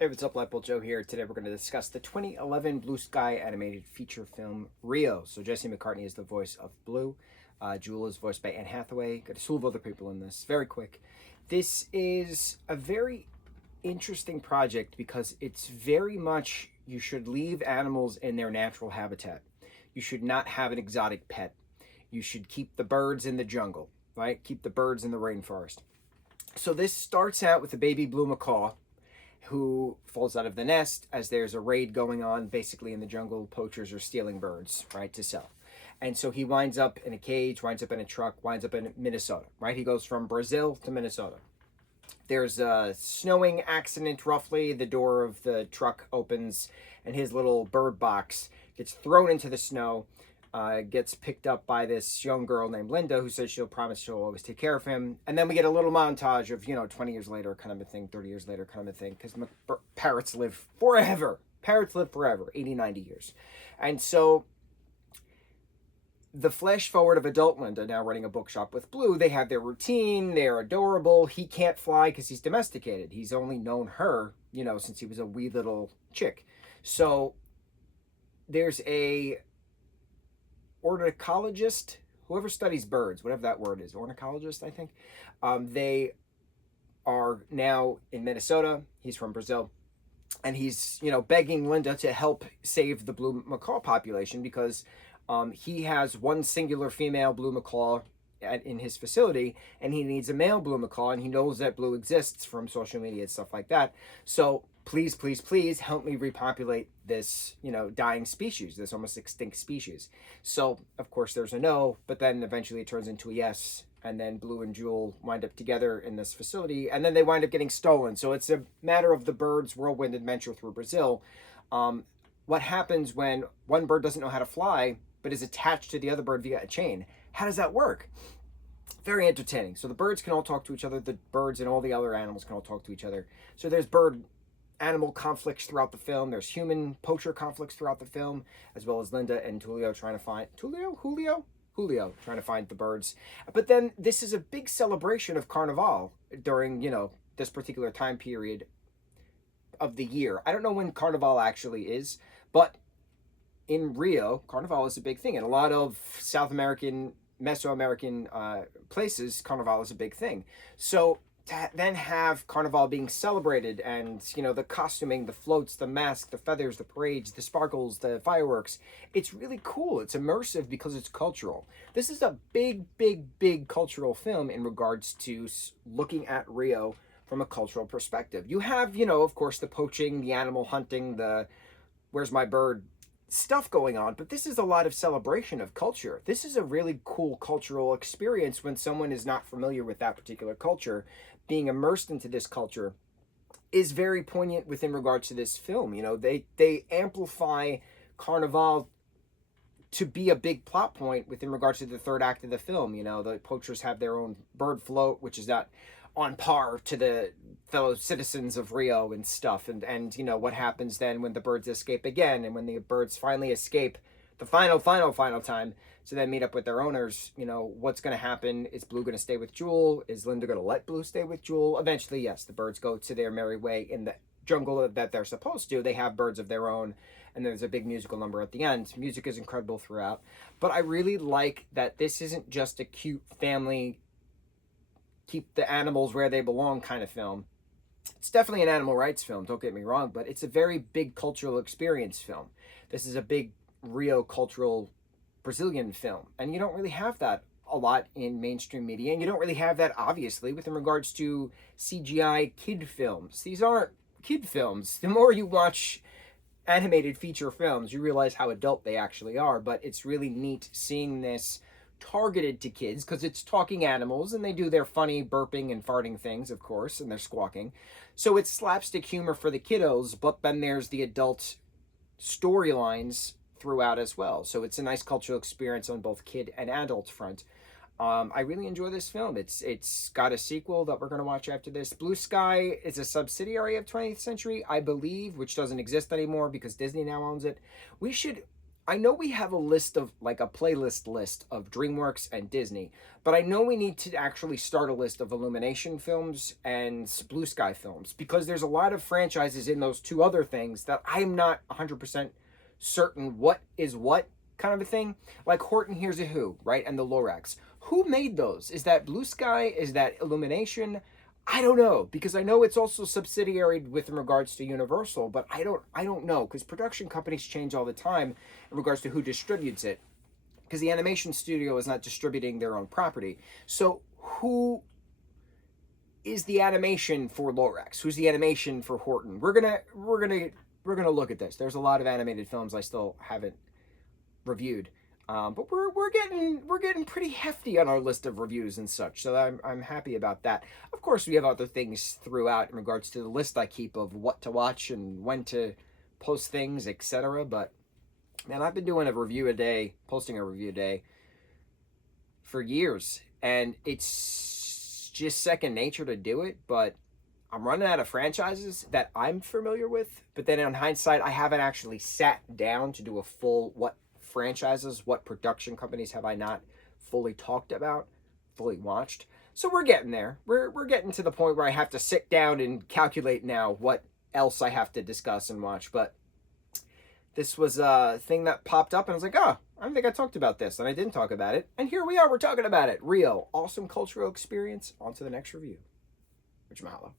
Hey, what's up, lightboltjoe here. Today we're going to discuss the 2011 Blue Sky animated feature film Rio. So Jesse McCartney is the voice of Blue. Jewel is voiced by Anne Hathaway. Got a slew of other people in this. Very quick. This is a very interesting project because it's very much you should leave animals in their natural habitat. You should not have an exotic pet. You should keep the birds in the jungle, right? Keep the birds in the rainforest. So this starts out with a baby blue macaw who falls out of the nest as there's a raid going on. Basically in the jungle, poachers are stealing birds, right, to sell. And so he winds up in a cage, winds up in a truck, winds up in Minnesota, right? He goes from Brazil to Minnesota. There's a snowing accident roughly. The door of the truck opens and his little bird box gets thrown into the snow. Gets picked up by this young girl named Linda who says she'll promise she'll always take care of him. And then we get a little montage of, 20 years later kind of a thing, 30 years later kind of a thing, because parrots live forever. Parrots live forever, 80, 90 years. And so the flash forward of adult Linda now running a bookshop with Blue, they have their routine, they're adorable. He can't fly because he's domesticated. He's only known her, since he was a wee little chick. So there's a ornithologist, whoever studies birds, whatever that word is, ornithologist, I think. They are now in Minnesota. He's from Brazil. And he's, begging Linda to help save the blue macaw population because he has one singular female blue macaw in his facility, and he needs a male blue macaw, and he knows that Blue exists from social media and stuff like that. So please, please, please help me repopulate this, dying species, this almost extinct species. So, of course, there's a no, but then eventually it turns into a yes, and then Blue and Jewel wind up together in this facility, and then they wind up getting stolen. So it's a matter of the bird's whirlwind adventure through Brazil. What happens when one bird doesn't know how to fly, but is attached to the other bird via a chain? How does that work? Very entertaining. So the birds can all talk to each other. The birds and all the other animals can all talk to each other. So there's bird animal conflicts throughout the film. There's human poacher conflicts throughout the film, as well as Linda and Julio trying to find Julio trying to find the birds. But then this is a big celebration of Carnival during, this particular time period of the year. I don't know when Carnival actually is, but in Rio, Carnival is a big thing. In a lot of South American, Mesoamerican places, Carnival is a big thing. So to then have Carnival being celebrated and, the costuming, the floats, the masks, the feathers, the parades, the sparkles, the fireworks, it's really cool. It's immersive because it's cultural. This is a big, big, big cultural film in regards to looking at Rio from a cultural perspective. You have, of course, the poaching, the animal hunting, the where's my bird stuff going on, but this is a lot of celebration of culture. This is a really cool cultural experience when someone is not familiar with that particular culture. Being immersed into this culture is very poignant within regards to this film. They amplify Carnival to be a big plot point within regards to the third act of the film. The poachers have their own bird float, which is not on par to the fellow citizens of Rio and stuff. And what happens then when the birds escape again, and when the birds finally escape the final time to then meet up with their owners, what's going to happen? Is Blue going to stay with Jewel? Is Linda going to let Blue stay with Jewel? Eventually, yes, the birds go to their merry way in the jungle that they're supposed to. They have birds of their own, and there's a big musical number at the end. Music is incredible throughout. But I really like that this isn't just a cute family, keep the animals where they belong kind of film. It's definitely an animal rights film, don't get me wrong, but it's a very big cultural experience film. This is a big Rio cultural Brazilian film, and you don't really have that a lot in mainstream media, and you don't really have that, obviously, within regards to CGI kid films. These aren't kid films. The more you watch animated feature films, you realize how adult they actually are, but it's really neat seeing this targeted to kids because it's talking animals, and they do their funny burping and farting things, of course, and they're squawking. So it's slapstick humor for the kiddos, but then there's the adult storylines throughout as well. So it's a nice cultural experience on both kid and adult front. I really enjoy this film. It's got a sequel that we're going to watch after this. Blue Sky is a subsidiary of 20th Century, I believe, which doesn't exist anymore because Disney now owns it. I know we have a list of, like a playlist list of DreamWorks and Disney, but I know we need to actually start a list of Illumination films and Blue Sky films, because there's a lot of franchises in those two other things that I'm not 100% certain what is what, kind of a thing. Like Horton Hears a Who, right? And the Lorax. Who made those? Is that Blue Sky? Is that Illumination? I don't know, because I know it's also subsidiary with regards to Universal, but I don't know, because production companies change all the time in regards to who distributes it, because the animation studio is not distributing their own property. So who is the animation for Lorax? Who's the animation for Horton? We're gonna look at this. There's a lot of animated films I still haven't reviewed. But we're getting pretty hefty on our list of reviews and such, so I'm happy about that. Of course, we have other things throughout in regards to the list I keep of what to watch and when to post things, etc. But man, I've been doing a review a day, posting a review a day for years, and it's just second nature to do it. But I'm running out of franchises that I'm familiar with. But then in hindsight, I haven't actually sat down to do a full what franchises, what production companies have I not fully talked about, fully watched. So we're getting there. We're getting to the point where I have to sit down and calculate now what else I have to discuss and watch. But this was a thing that popped up, and I was like, oh, I don't think I talked about this, and I didn't talk about it. And here we are, we're talking about it. Real awesome cultural experience. On to the next review. Mucho mahalo.